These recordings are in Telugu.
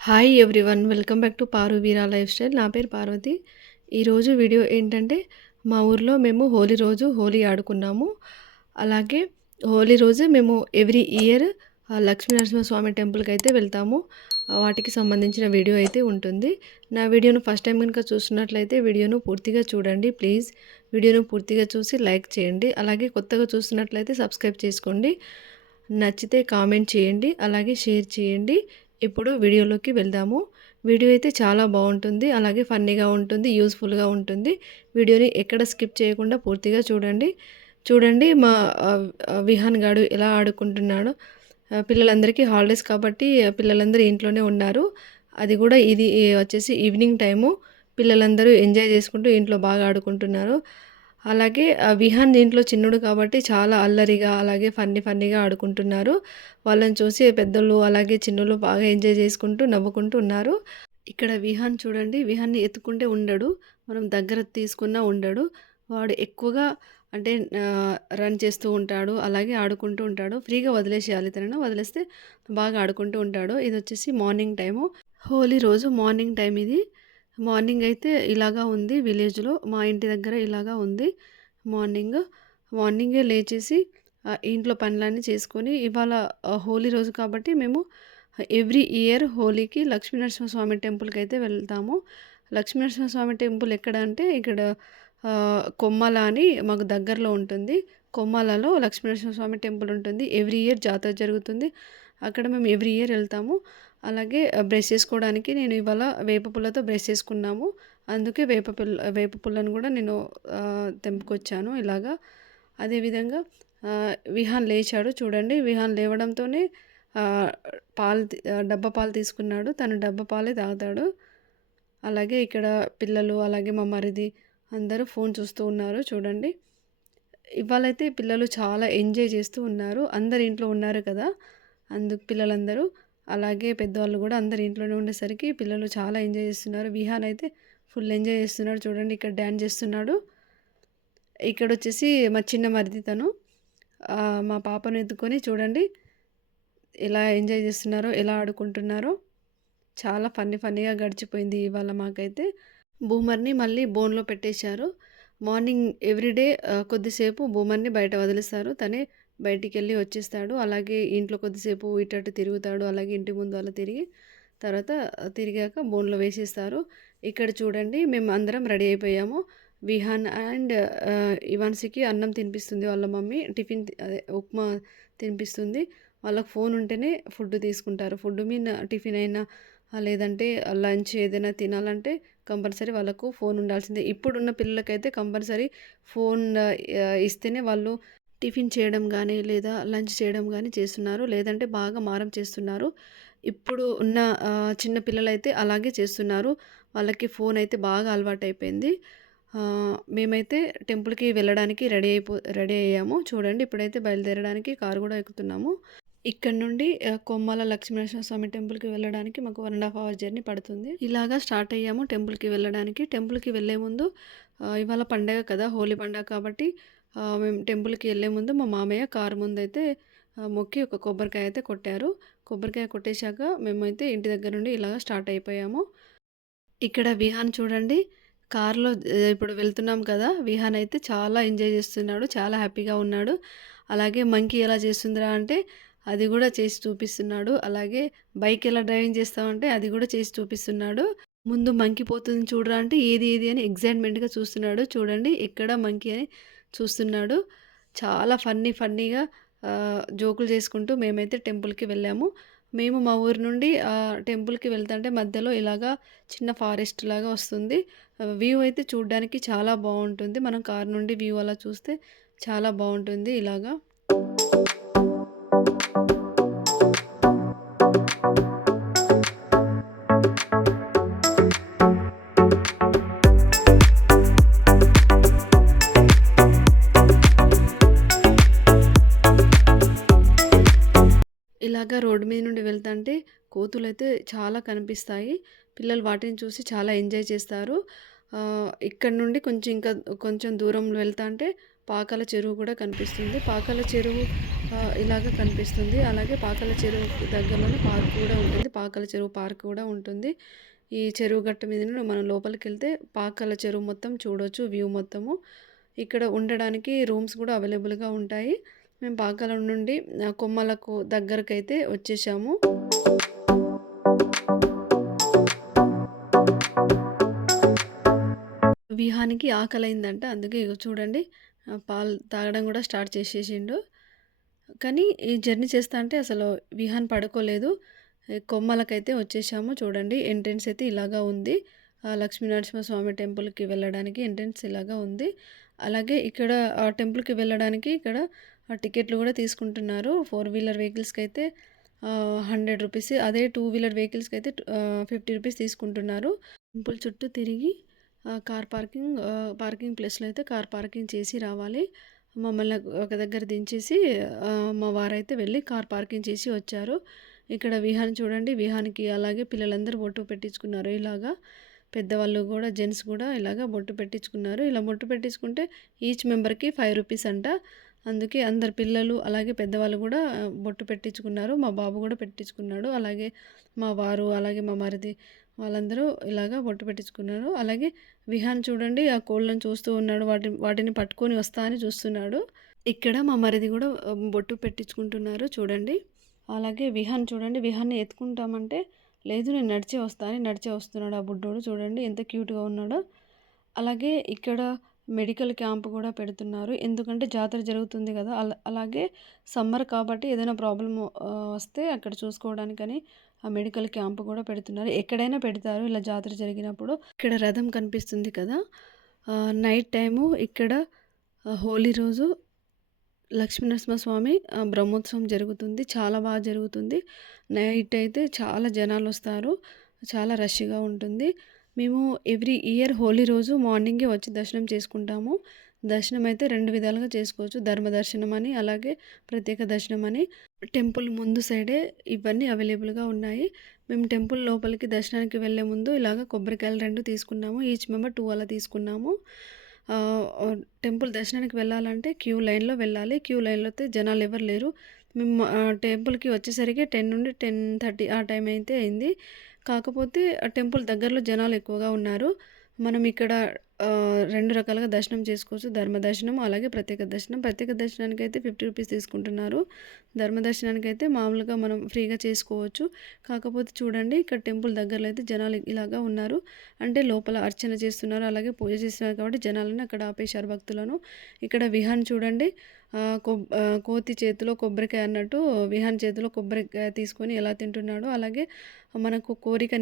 Hi everyone, welcome back to Paru Veera life style. నా పేరు పార్వతి. ఈరోజు వీడియో ఏంటంటే, మా ఊర్లో మేము హోలీ రోజు హోలీ ఆడుకున్నాము. అలాగే హోలీ రోజు మేము ఎవ్రీ ఇయర్ లక్ష్మీ నరసింహస్వామి టెంపుల్కి అయితే వెళ్తాము. వాటికి సంబంధించిన వీడియో అయితే ఉంటుంది. నా వీడియోను ఫస్ట్ టైం కనుక చూస్తున్నట్లయితే వీడియోను పూర్తిగా చూడండి ప్లీజ్. వీడియోను పూర్తిగా చూసి లైక్ చేయండి. అలాగే కొత్తగా చూస్తున్నట్లయితే సబ్స్క్రైబ్ చేసుకోండి. నచ్చితే కామెంట్ చేయండి, అలాగే షేర్ చేయండి. ఇప్పుడు వీడియోలోకి వెళ్దాము. వీడియో అయితే చాలా బాగుంటుంది, అలాగే ఫన్నీగా ఉంటుంది, యూస్ఫుల్గా ఉంటుంది. వీడియోని ఎక్కడ స్కిప్ చేయకుండా పూర్తిగా చూడండి మా విహాన్ గాడు ఎలా ఆడుకుంటున్నాడో. పిల్లలందరికీ హాలిడేస్ కాబట్టి పిల్లలందరూ ఇంట్లోనే ఉన్నారు. అది కూడా ఇది వచ్చేసి ఈవినింగ్ టైము. పిల్లలందరూ ఎంజాయ్ చేసుకుంటూ ఇంట్లో బాగా ఆడుకుంటున్నారు. అలాగే విహాన్ దీంట్లో చిన్నోడు కాబట్టి చాలా అల్లరిగా, అలాగే ఫన్నీగా ఆడుకుంటున్నారు. వాళ్ళని చూసి పెద్దోళ్ళు అలాగే చిన్నోళ్ళు బాగా ఎంజాయ్ చేసుకుంటూ నవ్వుకుంటూ ఉన్నారు. ఇక్కడ విహాన్ చూడండి, విహాన్‌ని ఎత్తుకుంటే ఉండడు. మనం దగ్గర తీసుకున్నా ఉండడు. వాడు ఎక్కువగా అంటే రన్ చేస్తూ ఉంటాడు, అలాగే ఆడుకుంటూ ఉంటాడు. ఫ్రీగా వదిలేసేయాలి తనను. వదిలేస్తే బాగా ఆడుకుంటూ ఉంటాడు. ఇదొచ్చేసి మార్నింగ్ టైము. హోలీ రోజు మార్నింగ్ టైం ఇది. మార్నింగ్ అయితే ఇలాగా ఉంది విలేజ్‌లో. మా ఇంటి దగ్గర ఇలాగా ఉంది. మార్నింగే లేచేసి ఇంట్లో పనులన్నీ చేసుకొని ఇవాళ హోలీ రోజు కాబట్టి మేము ఎవ్రీ ఇయర్ హోలీకి లక్ష్మీనరసింహస్వామి టెంపుల్‌కైతే వెళ్తాము. లక్ష్మీనరసింహస్వామి టెంపుల్ ఎక్కడ అంటే ఇక్కడ కొమ్మల అని మాకు దగ్గరలో ఉంటుంది. కొమ్మలలో లక్ష్మీనరసింహస్వామి టెంపుల్ ఉంటుంది. ఎవ్రీ ఇయర్ జాతర జరుగుతుంది. అక్కడ మేము ఎవ్రీ ఇయర్ వెళ్తాము. అలాగే బ్రష్ చేసుకోవడానికి నేను ఇవాళ వేప పుల్లతో బ్రష్ చేసుకున్నాము. అందుకే వేప పుల్లను కూడా నేను తెంపుకొచ్చాను ఇలాగా. అదేవిధంగా విహాన్ లేచాడు చూడండి. విహాన్ లేవడంతోనే డబ్బా పాలు తీసుకున్నాడు. తను డబ్బా పాలే తాగుతాడు. అలాగే ఇక్కడ పిల్లలు, అలాగే మా మరిది అందరూ ఫోన్ చూస్తూ ఉన్నారు చూడండి. ఇవాళైతే పిల్లలు చాలా ఎంజాయ్ చేస్తూ ఉన్నారు. అందరు ఇంట్లో ఉన్నారు కదా, అందుకు పిల్లలందరూ అలాగే పెద్దవాళ్ళు కూడా అందరు ఇంట్లోనే ఉండేసరికి పిల్లలు చాలా ఎంజాయ్ చేస్తున్నారు. విహాన్ అయితే ఫుల్ ఎంజాయ్ చేస్తున్నాడు చూడండి. ఇక్కడ డ్యాన్స్ చేస్తున్నాడు. ఇక్కడ వచ్చేసి మా చిన్న మరిది తను మా పాపను ఎత్తుకొని చూడండి ఎలా ఎంజాయ్ చేస్తున్నారో, ఎలా ఆడుకుంటున్నారో. చాలా ఫన్నీగా గడిచిపోయింది ఇవాళ మాకైతే. బూమర్ని మళ్ళీ బోన్లో పెట్టేశారు. మార్నింగ్ ఎవ్రీడే కొద్దిసేపు బూమర్ని బయట వదిలేస్తారు. తనే బయటికి వెళ్ళి వచ్చేస్తాడు. అలాగే ఇంట్లో కొద్దిసేపు ఇటు తిరుగుతాడు. అలాగే ఇంటి ముందు అలా తిరిగి తర్వాత తిరిగాక బోన్లో వేసేస్తారు. ఇక్కడ చూడండి మేము అందరం రెడీ అయిపోయాము. విహాన్ అండ్ ఇవాన్స్కి అన్నం తినిపిస్తుంది వాళ్ళ మమ్మీ. టిఫిన్ అదే ఉప్మా తినిపిస్తుంది. వాళ్ళకి ఫోన్ ఉంటేనే ఫుడ్ తీసుకుంటారు. ఫుడ్ మీద టిఫిన్ అయినా లేదంటే లంచ్ ఏదైనా తినాలంటే కంపల్సరీ వాళ్ళకు ఫోన్ ఉండాల్సిందే. ఇప్పుడున్న పిల్లలకైతే కంపల్సరీ ఫోన్ ఇస్తేనే వాళ్ళు టిఫిన్ చేయడం కానీ లేదా లంచ్ చేయడం కానీ చేస్తున్నారు. లేదంటే బాగా మారం చేస్తున్నారు. ఇప్పుడు ఉన్న చిన్న పిల్లలైతే అలాగే చేస్తున్నారు. వాళ్ళకి ఫోన్ అయితే బాగా అలవాటైపోయింది. మేమైతే టెంపుల్‌కి వెళ్ళడానికి రెడీ అయ్యాము. చూడండి ఇప్పుడైతే బయలుదేరడానికి కారు కూడా ఎక్కుతున్నాము. ఇక్కడ నుండి కొమ్మల లక్ష్మీనరసింహస్వామి టెంపుల్‌కి వెళ్ళడానికి మాకు 1½ అవర్ జర్నీ పడుతుంది. ఇలాగా స్టార్ట్ అయ్యాము టెంపుల్‌కి వెళ్ళడానికి. టెంపుల్‌కి వెళ్ళే ముందు ఇవాళ పండగ కదా, హోలీ పండగ కాబట్టి మేము టెంపుల్‌కి వెళ్ళే ముందు మా మామయ్య కారు ముందైతే మొక్కి ఒక కొబ్బరికాయ అయితే కొట్టారు. కొబ్బరికాయ కొట్టేశాక మేమైతే ఇంటి దగ్గర నుండి ఇలాగ స్టార్ట్ అయిపోయాము. ఇక్కడ విహాన్ చూడండి కారులో ఇప్పుడు వెళ్తున్నాం కదా, విహాన్ అయితే చాలా ఎంజాయ్ చేస్తున్నాడు. చాలా హ్యాపీగా ఉన్నాడు. అలాగే మంకీ ఎలా చేస్తుందిరా అంటే అది కూడా చేసి చూపిస్తున్నాడు. అలాగే బైక్ ఎలా డ్రైవింగ్ చేస్తామంటే అది కూడా చేసి చూపిస్తున్నాడు. ముందు మంకీ పోతుంది చూడరా అంటే ఏది అని ఎగ్జైట్మెంట్గా చూస్తున్నాడు. చూడండి ఎక్కడ మంకీ అని చూస్తున్నాడు. చాలా ఫన్నీగా జోకులు చేసుకుంటూ మేమైతే టెంపుల్‌కి వెళ్ళాము. మేము మా ఊరు నుండి టెంపుల్‌కి వెళ్తుంటే మధ్యలో ఇలాగా చిన్న ఫారెస్ట్ లాగా వస్తుంది. వ్యూ అయితే చూడడానికి చాలా బాగుంటుంది. మనం కారు నుండి వ్యూ అలా చూస్తే చాలా బాగుంటుంది ఇలాగా. ఇలాగా రోడ్డు మీద నుండి వెళ్తుంటే కోతులైతే చాలా కనిపిస్తాయి. పిల్లలు వాటిని చూసి చాలా ఎంజాయ్ చేస్తారు. ఇక్కడ నుండి కొంచెం దూరంలో వెళ్తుంటే పాకాల చెరువు కూడా కనిపిస్తుంది. పాకాల చెరువు ఇలాగ కనిపిస్తుంది. అలాగే పాకాల చెరువు దగ్గరలోనే పార్క్ కూడా ఉంటుంది. పాకాల చెరువు పార్క్ కూడా ఉంటుంది. ఈ చెరువు గట్టు మీద నుండి మనం లోపలికెళ్తే పాకాల చెరువు మొత్తం చూడొచ్చు వ్యూ మొత్తము. ఇక్కడ ఉండడానికి రూమ్స్ కూడా అవైలబుల్‌గా ఉంటాయి. మేము పాకాల నుండి కొమ్మలకు దగ్గరకైతే వచ్చేసాము. విహాన్‌కి ఆకలైందంట. అందుకే ఇగో చూడండి పాలు తాగడం కూడా స్టార్ట్ చేసేసిండు. కానీ ఈ జర్నీ చేస్తాంటే అసలు విహాన్ పడుకోలేదు. కొమ్మలకైతే వచ్చేసాము. చూడండి ఎంట్రన్స్ అయితే ఇలాగా ఉంది. లక్ష్మీనరసింహస్వామి టెంపుల్‌కి వెళ్ళడానికి ఎంట్రన్స్ ఇలాగా ఉంది. అలాగే ఇక్కడ టెంపుల్‌కి వెళ్ళడానికి ఇక్కడ టికెట్లు కూడా తీసుకుంటున్నారు. 4 వీలర్ వెహికల్స్‌కైతే 100 రూపీస్. అదే 2 వీలర్ వెహికల్స్‌కైతే 50 రూపీస్ తీసుకుంటున్నారు. టెంపుల్ చుట్టూ తిరిగి పార్కింగ్ ప్లేస్‌లో అయితే కార్ పార్కింగ్ చేసి రావాలి. మమ్మల్ని ఒక దగ్గర దించేసి మా వారైతే వెళ్ళి కార్ పార్కింగ్ చేసి వచ్చారు. ఇక్కడ విహాన్ చూడండి. విహాన్‌కి అలాగే పిల్లలందరూ బొట్టు పెట్టించుకున్నారు. ఇలాగా పెద్దవాళ్ళు కూడా జెంట్స్ కూడా ఇలాగ బొట్టు పెట్టించుకున్నారు. ఇలా బొట్టు పెట్టించుకుంటే ఈచ్ మెంబర్‌కి 5 రూపీస్ అంట. అందుకే అందరు పిల్లలు అలాగే పెద్దవాళ్ళు కూడా బొట్టు పెట్టించుకున్నారు. మా బాబు కూడా పెట్టించుకున్నాడు. అలాగే మా వారు, అలాగే మా మరిది వాళ్ళందరూ ఇలాగ బొట్టు పెట్టించుకున్నారు. అలాగే విహాన్ చూడండి ఆ కోళ్ళను చూస్తూ ఉన్నాడు. వాటిని పట్టుకొని వస్తా అని చూస్తున్నాడు. ఇక్కడ మా మరిది కూడా బొట్టు పెట్టించుకుంటున్నారు చూడండి. అలాగే విహాన్ చూడండి. విహాన్‌ని ఎత్తుకుంటామంటే, లేదు నేను నడిచే వస్తా అని నడిచే వస్తున్నాడు ఆ బుడ్డోడు. చూడండి ఎంత క్యూట్‌గా ఉన్నాడో. అలాగే ఇక్కడ మెడికల్ క్యాంప్ కూడా పెడుతున్నారు. ఎందుకంటే జాతర జరుగుతుంది కదా! అలాగే సమ్మర్ కాబట్టి ఏదైనా ప్రాబ్లమ్ వస్తే అక్కడ చూసుకోవడానికని ఆ మెడికల్ క్యాంప్ కూడా పెడుతున్నారు. ఎక్కడైనా పెడతారు ఇలా జాతర జరిగినప్పుడు. ఇక్కడ రథం కనిపిస్తుంది కదా! నైట్ టైము ఇక్కడ హోలీ రోజు లక్ష్మీనరసింహస్వామి బ్రహ్మోత్సవం జరుగుతుంది. చాలా బాగా జరుగుతుంది. నైట్ అయితే చాలా జనాలొస్తారు. చాలా రష్‌గా ఉంటుంది. మేము ఎవ్రీ ఇయర్ హోలీ రోజు మార్నింగే వచ్చి దర్శనం చేసుకుంటాము. దర్శనం అయితే 2 విధాలుగా చేసుకోవచ్చు. ధర్మ దర్శనం అని, అలాగే ప్రత్యేక దర్శనం అని. టెంపుల్ ముందు సైడే ఇవన్నీ అవైలబుల్‌గా ఉన్నాయి. మేము టెంపుల్ లోపలికి దర్శనానికి వెళ్ళే ముందు ఇలాగ కొబ్బరికాయలు 2 తీసుకున్నాము. ఈచ్ మెంబర్ 2 అలా తీసుకున్నాము. టెంపుల్ దర్శనానికి వెళ్ళాలంటే క్యూ లైన్‌లో వెళ్ళాలి. క్యూ లైన్‌లో అయితే జనాలు ఎవరు లేరు. మేము టెంపుల్‌కి వచ్చేసరికి 10 నుండి 10:30 ఆ టైం అయితే అయింది. కాకపోతే ఆ టెంపుల్ దగ్గరలో జనాలు ఎక్కువగా ఉన్నారు. మనం ఇక్కడ 2 రకాలుగా దర్శనం చేసుకోవచ్చు. ధర్మ దర్శనం, అలాగే ప్రత్యేక దర్శనం. ప్రత్యేక దర్శనానికైతే 50 రూపీస్ తీసుకుంటున్నారు. ధర్మ దర్శనానికైతే మామూలుగా మనం ఫ్రీగా చేసుకోవచ్చు. కాకపోతే చూడండి ఇక్కడ టెంపుల్ దగ్గరలో అయితే జనాలు ఇలాగా ఉన్నారు. అంటే లోపల అర్చన చేస్తున్నారు, అలాగే పూజ చేస్తున్నారు కాబట్టి జనాలను అక్కడ ఆపేశారు భక్తులను. ఇక్కడ విహాన్ చూడండి కోతి చేతిలో కొబ్బరికాయ అన్నట్టు విహాన్ చేతిలో కొబ్బరికాయ తీసుకొని ఎలా తింటున్నాడో, అలాగే మనకు కోరిక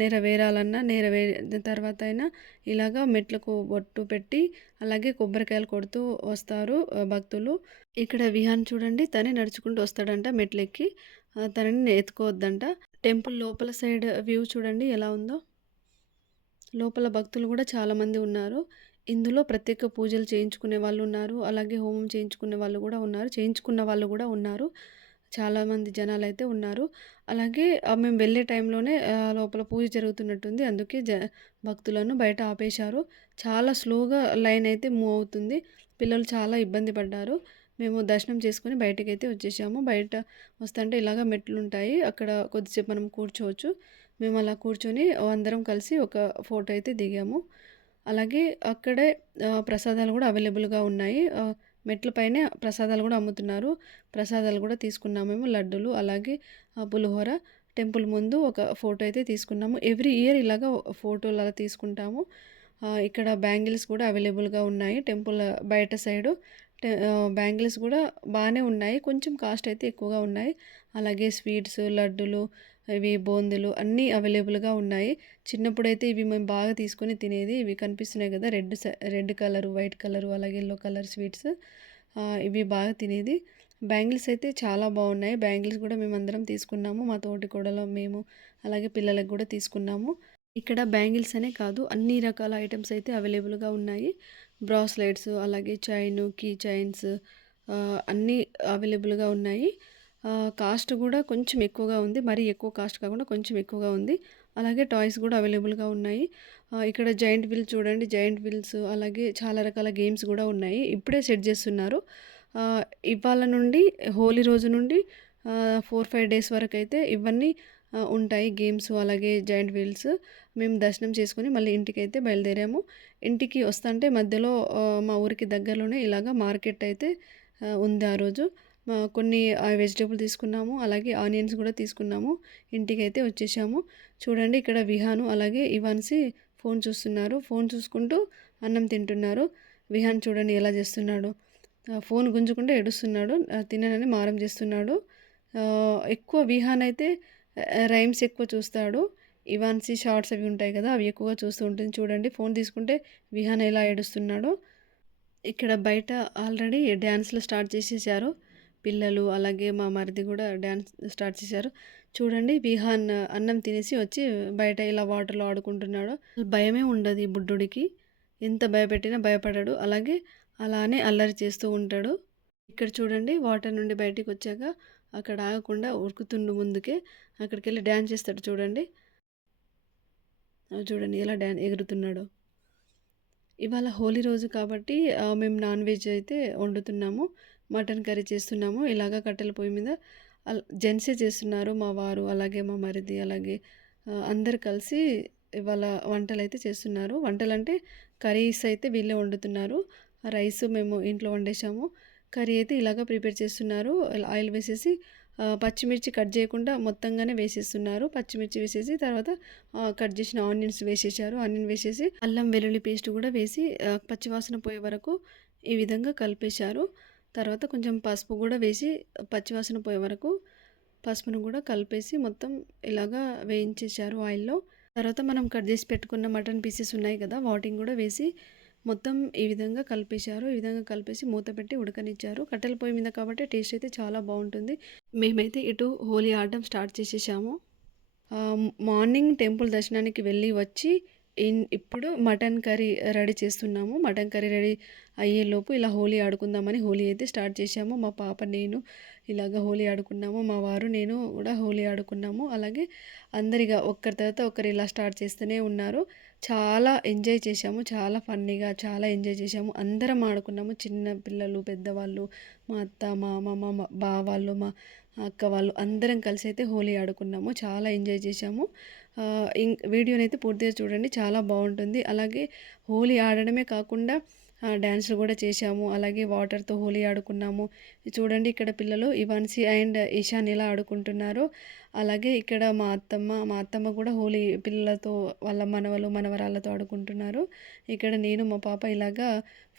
నెరవేరాలన్నా నెరవేరిన తర్వాత అయినా ఇలాగా మెట్లకు బొట్టు పెట్టి అలాగే కొబ్బరికాయలు కొడుతూ వస్తారు భక్తులు. ఇక్కడ విహాన్ చూడండి తనే నడుచుకుంటూ వస్తాడంట మెట్లెక్కి. తనని ఎత్తుకోవద్దంట. టెంపుల్ లోపల సైడ్ వ్యూ చూడండి ఎలా ఉందో. లోపల భక్తులు కూడా చాలామంది ఉన్నారు. ఇందులో ప్రత్యేక పూజలు చేయించుకునే వాళ్ళు ఉన్నారు. అలాగే హోమం చేయించుకునే వాళ్ళు కూడా ఉన్నారు. చేయించుకున్న వాళ్ళు కూడా ఉన్నారు. చాలామంది జనాలైతే ఉన్నారు. అలాగే మేము వెళ్ళే టైంలోనే లోపల పూజ జరుగుతున్నట్టుంది. అందుకే భక్తులను బయట ఆపేశారు. చాలా స్లోగా లైన్ అయితే మూవ్ అవుతుంది. పిల్లలు చాలా ఇబ్బంది పడ్డారు. మేము దర్శనం చేసుకొని బయటకైతే వచ్చేసాము. బయట వస్తుంటే ఇలాగ మెట్లుంటాయి. అక్కడ కొద్దిసేపు మనం కూర్చోవచ్చు. మేము అలా కూర్చొని అందరం కలిసి ఒక ఫోటో అయితే దిగాము. అలాగే అక్కడే ప్రసాదాలు కూడా అవైలబుల్‌గా ఉన్నాయి. మెట్ల పైనే ప్రసాదాలు కూడా అమ్ముతున్నారు. ప్రసాదాలు కూడా తీసుకున్నాము మేము. లడ్డూలు, అలాగే పులిహోర. టెంపుల్ ముందు ఒక ఫోటో అయితే తీసుకున్నాము. ఎవ్రీ ఇయర్ ఇలాగ ఫోటోలు అలా తీసుకుంటాము. ఇక్కడ బ్యాంగిల్స్ కూడా అవైలబుల్‌గా ఉన్నాయి. టెంపుల్ బయట సైడు బ్యాంగిల్స్ కూడా బాగానే ఉన్నాయి. కొంచెం కాస్ట్ అయితే ఎక్కువగా ఉన్నాయి. అలాగే స్వీట్స్, లడ్డూలు, ఇవి బూందీలు అన్నీ అవైలబుల్‌గా ఉన్నాయి. చిన్నప్పుడైతే ఇవి మేము బాగా తీసుకొని తినేది. ఇవి కనిపిస్తున్నాయి కదా! రెడ్ కలరు, వైట్ కలరు, అలాగే యెల్లో కలర్ స్వీట్స్. ఇవి బాగా తినేది. బ్యాంగిల్స్ అయితే చాలా బాగున్నాయి. బ్యాంగిల్స్ కూడా మేమందరం తీసుకున్నాము. మా తోటి కోడలు, మేము, అలాగే పిల్లలకు కూడా తీసుకున్నాము. ఇక్కడ బ్యాంగిల్స్ అనే కాదు అన్ని రకాల ఐటెమ్స్ అయితే అవైలబుల్‌గా ఉన్నాయి. బ్రాస్లెట్స్, అలాగే కీ చైన్స్ అన్నీ అవైలబుల్‌గా ఉన్నాయి. కాస్ట్ కూడా కొంచెం ఎక్కువగా ఉంది. మరీ ఎక్కువ కాస్ట్ కాకుండా కొంచెం ఎక్కువగా ఉంది. అలాగే టాయ్స్ కూడా అవైలబుల్‌గా ఉన్నాయి. ఇక్కడ జెయింట్ వీల్ చూడండి. జెయింట్ వీల్స్, అలాగే చాలా రకాల గేమ్స్ కూడా ఉన్నాయి. ఇప్పుడే సెట్ చేస్తున్నారు. ఆహ్, ఇవాళ నుండి హోలీ రోజు నుండి 4, 5 డేస్ వరకైతే ఇవన్నీ ఉంటాయి గేమ్స్ అలాగే జైంట్ వీల్స్. మేము దర్శనం చేసుకొని మళ్ళీ ఇంటికైతే బయలుదేరాము. ఇంటికి వస్తంటే మధ్యలో మా ఊరికి దగ్గరలోనే ఇలాగ మార్కెట్ అయితే ఉంది ఆ రోజు. కొన్ని వెజిటబుల్ తీసుకున్నాము. అలాగే ఆనియన్స్ కూడా తీసుకున్నాము. ఇంటికైతే వచ్చేసాము. చూడండి ఇక్కడ విహాను అలాగే ఇవాన్సి ఫోన్ చూస్తున్నారు. ఫోన్ చూసుకుంటూ అన్నం తింటున్నారు. విహాన్ చూడండి ఎలా చేస్తున్నాడో. ఫోన్ గుంజుకుంటే ఏడుస్తున్నాడు. తిననని మారం చేస్తున్నాడు. ఎక్కువ విహాన్ అయితే రైమ్స్ ఎక్కువ చూస్తాడు. ఇవాన్సి షార్ట్స్ అవి ఉంటాయి కదా! అవి ఎక్కువగా చూస్తూ ఉంటుంది. చూడండి ఫోన్ తీసుకుంటే విహాన్ ఎలా ఏడుస్తున్నాడో. ఇక్కడ బయట ఆల్రెడీ డాన్స్‌లు స్టార్ట్ చేసేసారు. పిల్లలు అలాగే మా మరిది కూడా డాన్స్ స్టార్ట్ చేశారు. చూడండి విహాన్ అన్నం తినేసి వచ్చి బయట ఇలా వాటర్‌లో ఆడుకుంటున్నాడు. భయమే ఉండదు ఈ బుడ్డోడికి. ఎంత భయపెట్టినా భయపడడు. అలాగే అలానే అల్లరి చేస్తూ ఉంటాడు. ఇక్కడ చూడండి వాటర్ నుండి బయటికొచ్చాక అక్కడ ఆగకుండా ఉరుకుతుండు ముందుకే. అక్కడికెళ్ళి డాన్స్ చేస్తాడు చూడండి. చూడండి ఎలా ఎగురుతున్నాడో. ఇవాళ హోలీ రోజు కాబట్టి మేము నాన్ వెజ్ అయితే వండుతున్నాము. మటన్ కర్రీ చేస్తున్నాము. ఇలాగ కట్టెల పొయ్యి మీద జెంట్సే చేస్తున్నారు. మా వారు, అలాగే మా మరిది, అలాగే అందరూ కలిసి ఇవాళ వంటలైతే చేస్తున్నారు. వంటలంటే కర్రీస్ అయితే వీళ్ళే వండుతున్నారు. రైస్ మేము ఇంట్లో వండేసాము. కర్రీ అయితే ఇలాగ ప్రిపేర్ చేస్తున్నారు. ఆయిల్ వేసేసి పచ్చిమిర్చి కట్ చేయకుండా మొత్తంగానే వేసేస్తున్నారు. పచ్చిమిర్చి వేసేసి తర్వాత కట్ చేసిన ఆనియన్స్ వేసేసారు. ఆనియన్ వేసేసి అల్లం వెల్లుల్లి పేస్ట్ కూడా వేసి పచ్చివాసన పోయే వరకు ఈ విధంగా కలిపేశారు. తర్వాత కొంచెం పసుపు కూడా వేసి పచ్చివాసన పోయే వరకు పసుపును కూడా కలిపేసి మొత్తం ఇలాగా వేయించేశారు ఆయిల్‌లో. తర్వాత మనం కట్ చేసి పెట్టుకున్న మటన్ పీసెస్ ఉన్నాయి కదా! వాటిని కూడా వేసి మొత్తం ఈ విధంగా కలిపేశారు. ఈ విధంగా కలిపేసి మూత పెట్టి ఉడకనిచ్చారు. కట్టెల పొయ్యి మీద కాబట్టి టేస్ట్ అయితే చాలా బావుంటుంది. మేమైతే ఇటు హోలీ ఆడడం స్టార్ట్ చేసేసాము. మార్నింగ్ టెంపుల్ దర్శనానికి వెళ్ళి వచ్చి ఇప్పుడు మటన్ కర్రీ రెడీ చేస్తున్నాము. మటన్ కర్రీ రెడీ అయ్యేలోపు ఇలా హోలీ ఆడుకుందామని హోలీ అయితే స్టార్ట్ చేశాము. మా పాప, నేను ఇలాగ హోలీ ఆడుకున్నాము. మా వారు, నేను కూడా హోలీ ఆడుకున్నాము. అలాగే అందరిగా ఒక్కరి తర్వాత ఒకరు ఇలా స్టార్ట్ చేస్తూనే ఉన్నారు. చాలా ఎంజాయ్ చేశాము. చాలా ఫన్నీగా చాలా ఎంజాయ్ చేశాము. అందరం ఆడుకున్నాము. చిన్న పిల్లలు, పెద్దవాళ్ళు, మా అత్త, మామ, మా బావ వాళ్ళు, మా అక్క వాళ్ళు అందరం కలిసి అయితే హోలీ ఆడుకున్నాము. చాలా ఎంజాయ్ చేశాము. వీడియోనైతే పూర్తిగా చూడండి. చాలా బాగుంటుంది. అలాగే హోలీ ఆడడమే కాకుండా డ్యాన్స్లు కూడా చేశాము. అలాగే వాటర్తో హోలీ ఆడుకున్నాము. చూడండి ఇక్కడ పిల్లలు ఇవాన్సి అండ్ ఈశాన్ ఎలా ఆడుకుంటున్నారో. అలాగే ఇక్కడ మా అత్తమ్మ కూడా హోలీ పిల్లలతో వాళ్ళ మనవలు, మనవరాళ్ళతో ఆడుకుంటున్నారు. ఇక్కడ నేను, మా పాప ఇలాగా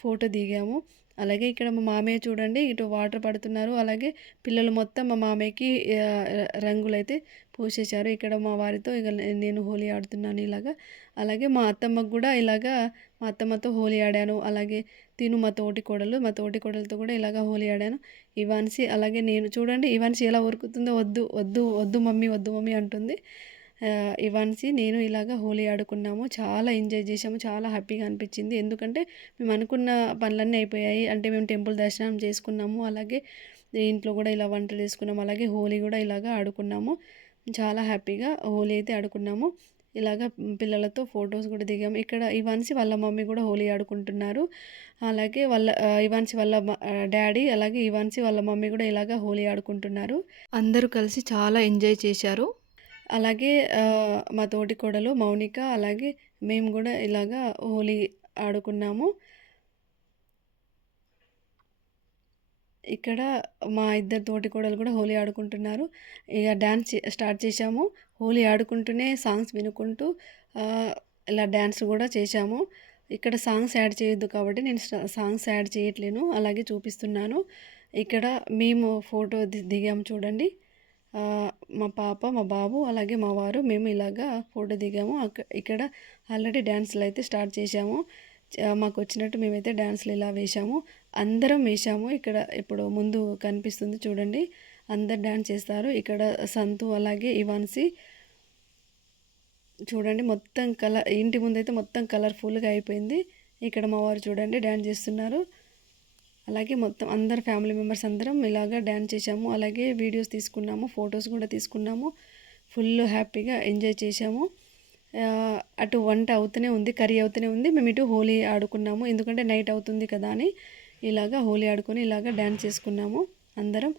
ఫోటో దిగాము. అలాగే ఇక్కడ మా మామయ్య చూడండి ఇటు వాటర్ పడుతున్నారు. అలాగే పిల్లలు మొత్తం మా మామయ్యకి రంగులైతే పూసేశారు. ఇక్కడ మా వారితో ఇక నేను హోలీ ఆడుతున్నాను ఇలాగా. అలాగే మా అత్తమ్మకు కూడా ఇలాగా మా అత్తమ్మతో హోలీ ఆడాను. అలాగే తిను మా తోటికోడలు, మా తోటికోడలతో కూడా ఇలాగ హోలీ ఆడాను. ఇవాన్సి అలాగే నేను చూడండి ఇవాన్సి ఎలా ఉరుకుతుందో వద్దు, వద్దు, వద్దు మమ్మీ, వద్దు మమ్మీ అంటుంది. ఇవాన్సి నేను ఇలాగ హోలీ ఆడుకున్నాము. చాలా ఎంజాయ్ చేసాము. చాలా హ్యాపీగా అనిపించింది. ఎందుకంటే మేము అనుకున్న పనులన్నీ అయిపోయాయి. అంటే మేము టెంపుల్ దర్శనం చేసుకున్నాము. అలాగే ఇంట్లో కూడా ఇలా వంటలు చేసుకున్నాము. అలాగే హోలీ కూడా ఇలాగ ఆడుకున్నాము. చాలా హ్యాపీగా హోలీ అయితే ఆడుకున్నాము. ఇలాగ పిల్లలతో ఫొటోస్ కూడా దిగాము. ఇక్కడ ఇవాన్సి వాళ్ళ మమ్మీ కూడా హోలీ ఆడుకుంటున్నారు. అలాగే ఇవాన్సి వాళ్ళ డ్యాడీ అలాగే ఇవాన్సి వాళ్ళ మమ్మీ కూడా ఇలాగ హోలీ ఆడుకుంటున్నారు. అందరూ కలిసి చాలా ఎంజాయ్ చేశారు. అలాగే మా తోటికోడలు మౌనిక అలాగే మేము కూడా ఇలాగా హోలీ ఆడుకున్నాము. ఇక్కడ మా ఇద్దరు తోటికోడలు కూడా హోలీ ఆడుకుంటున్నారు. ఇక డ్యాన్స్ స్టార్ట్ చేశాము. హోలీ ఆడుకుంటూనే సాంగ్స్ వినుకుంటూ ఇలా డ్యాన్స్ కూడా చేశాము. ఇక్కడ సాంగ్స్ యాడ్ చేయొద్దు కాబట్టి నేను సాంగ్స్ యాడ్ చేయట్లేను. అలాగే చూపిస్తున్నాను. ఇక్కడ మేము ఫోటో దిగాము చూడండి. మా పాప, మా బాబు అలాగే మా వారు మేము ఇలాగా ఫోటో దిగాము. ఇక్కడ ఆల్రెడీ డ్యాన్స్లు అయితే స్టార్ట్ చేశాము. మాకు వచ్చినట్టు మేమైతే డ్యాన్స్లు ఇలా వేశాము. అందరం వేశాము. ఇక్కడ ఇప్పుడు ముందు కనిపిస్తుంది చూడండి. అందరు డ్యాన్స్ చేస్తారు. ఇక్కడ సంతు అలాగే ఇవాన్సి చూడండి మొత్తం ఇంటి ముందైతే మొత్తం కలర్ఫుల్గా అయిపోయింది. ఇక్కడ మా వారు చూడండి డ్యాన్స్ చేస్తున్నారు. అలాగే మొత్తం అందరు ఫ్యామిలీ మెంబర్స్ అందరం ఇలాగా డ్యాన్స్ చేసాము. అలాగే వీడియోస్ తీసుకున్నాము, ఫొటోస్ కూడా తీసుకున్నాము. ఫుల్ హ్యాపీగా ఎంజాయ్ చేసాము. అటు వంట అవుతూనే ఉంది, కర్రీ అవుతూనే ఉంది. మేము ఇటు హోలీ ఆడుకున్నాము. ఎందుకంటే నైట్ అవుతుంది కదా అని ఇలాగా హోలీ ఆడుకొని ఇలాగ డ్యాన్స్ చేసుకున్నాము అందరం.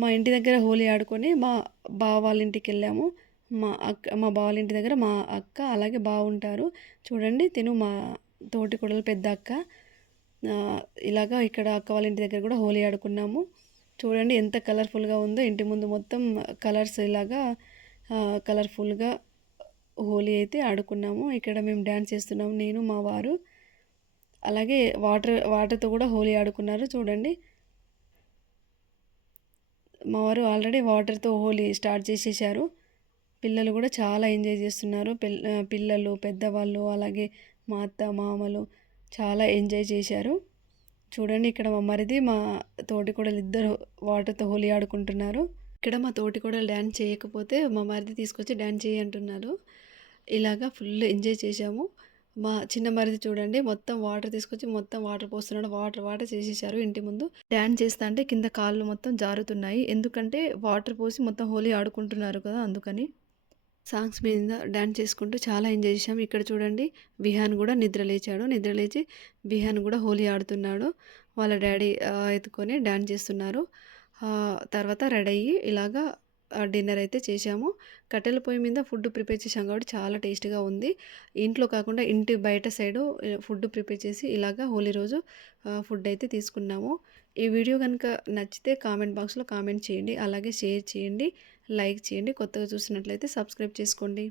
మా ఇంటి దగ్గర హోలీ ఆడుకొని మా బావ వాళ్ళ ఇంటికెళ్ళాము. మా బావ వాళ్ళ ఇంటి దగ్గర మా అక్క అలాగే బావ ఉంటారు. చూడండి తిను మా తోటికోడలు పెద్ద అక్క. ఇలాగా ఇక్కడ అక్క వాళ్ళ ఇంటి దగ్గర కూడా హోలీ ఆడుకున్నాము. చూడండి ఎంత కలర్ఫుల్గా ఉందో, ఇంటి ముందు మొత్తం కలర్స్ ఇలాగా కలర్ఫుల్గా హోలీ అయితే ఆడుకున్నాము. ఇక్కడ మేము డ్యాన్స్ చేస్తున్నాము నేను మా వారు. అలాగే వాటర్తో కూడా హోలీ ఆడుకున్నారు చూడండి. మా వారు ఆల్రెడీ వాటర్తో హోలీ స్టార్ట్ చేసేసారు. పిల్లలు కూడా చాలా ఎంజాయ్ చేస్తున్నారు. పిల్లలు పెద్దవాళ్ళు అలాగే మా అత్త మామలు చాలా ఎంజాయ్ చేశారు. చూడండి ఇక్కడ మా మరిది మా తోటికోడలు ఇద్దరు వాటర్తో హోలీ ఆడుకుంటున్నారు. ఇక్కడ మా తోటికోడలు డ్యాన్స్ చేయకపోతే మా మరిది తీసుకొచ్చి డ్యాన్స్ చేయి అంటున్నారు. ఇలాగా ఫుల్ ఎంజాయ్ చేశాము. మా చిన్న మరిది చూడండి మొత్తం వాటర్ తీసుకొచ్చి మొత్తం వాటర్ పోస్తున్నాడు. వాటర్ చేసేసారు ఇంటి ముందు. డ్యాన్స్ చేస్తా అంటే కింద కాళ్ళు మొత్తం జారుతున్నాయి. ఎందుకంటే వాటర్ పోసి మొత్తం హోలీ ఆడుకుంటున్నారు కదా అందుకని. సాంగ్స్ మీద డ్యాన్స్ చేసుకుంటూ చాలా ఎంజాయ్ చేసాం. ఇక్కడ చూడండి విహాన్ కూడా నిద్ర లేచి విహాన్ కూడా హోలీ ఆడుతున్నాడు. వాళ్ళ డాడీ ఎత్తుకొని డ్యాన్స్ చేస్తున్నారు. తర్వాత రెడీ అయ్యి ఇలాగా డిన్నర్ అయితే చేశాము. కట్టెల పొయ్యి మీద ఫుడ్ ప్రిపేర్ చేశాం కాబట్టి చాలా టేస్ట్‌గా ఉంది. ఇంట్లో కాకుండా ఇంటి బయట సైడు ఫుడ్ ప్రిపేర్ చేసి ఇలాగా హోలీ రోజు ఫుడ్ అయితే తీసుకున్నాము. ఈ వీడియో కనుక నచ్చితే కామెంట్ బాక్స్‌లో కామెంట్ చేయండి. అలాగే షేర్ చేయండి, లైక్ చేయండి. కొత్తగా చూసినట్లయితే సబ్స్క్రైబ్ చేసుకోండి.